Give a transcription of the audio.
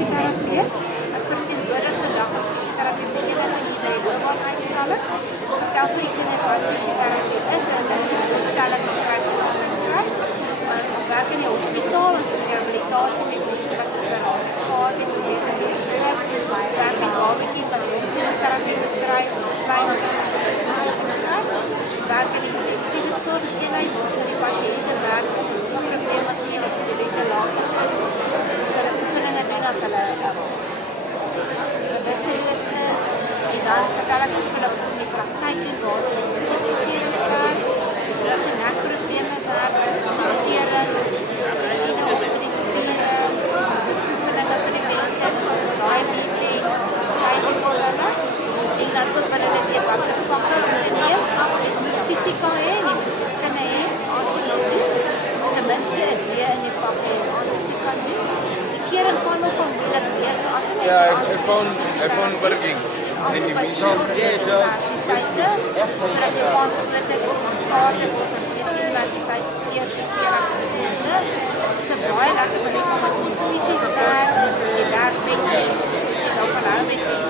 fysioterapeut. Ek verteenwoordig vandag as fysioterapeut in die loopbaanuitstalling. Ek vertel vir die kinders wat fysioterapie is en dat hulle 'n instelling kan kry om te kry. Ons werk in die hospitaal, ons doen rehabilitasie met mense wat operasies gehad het, ons werk met babatjies wat fysioterapie moet kry om slym te kry. Ons werk in die intensiewe sorgeenheid waar ons met die pasiënte werk as hulle probleme gee wat die lates is. Ons hulle oefeninge doen as hulle bewusteloos is en dan vertel ek ook vir hulle ons in die praktyk doen waar ons met spesialiserings werk, rug- en nekprobleme werk, stabilisering, machine op die spiere, ons doen oefeninge vir die mense, ons draai die en kyk op hulle en dan ook wat hulle weet wat se vakke om te neem. Jy moet fisika hê en jy moet wiskunde hê, aansoek te doen, ten minste 'n D in die vak hê om aansoek te kan doen. Die kering kan nogal moeilik wees, so as dit I found working. sodat jy aansluit is om aanvaarde word van die universiteit eers en keer studente. Dit is 'n baie lekker manier om met ons fisies werk, jy werk met mense, soos jy nou van hou met mense.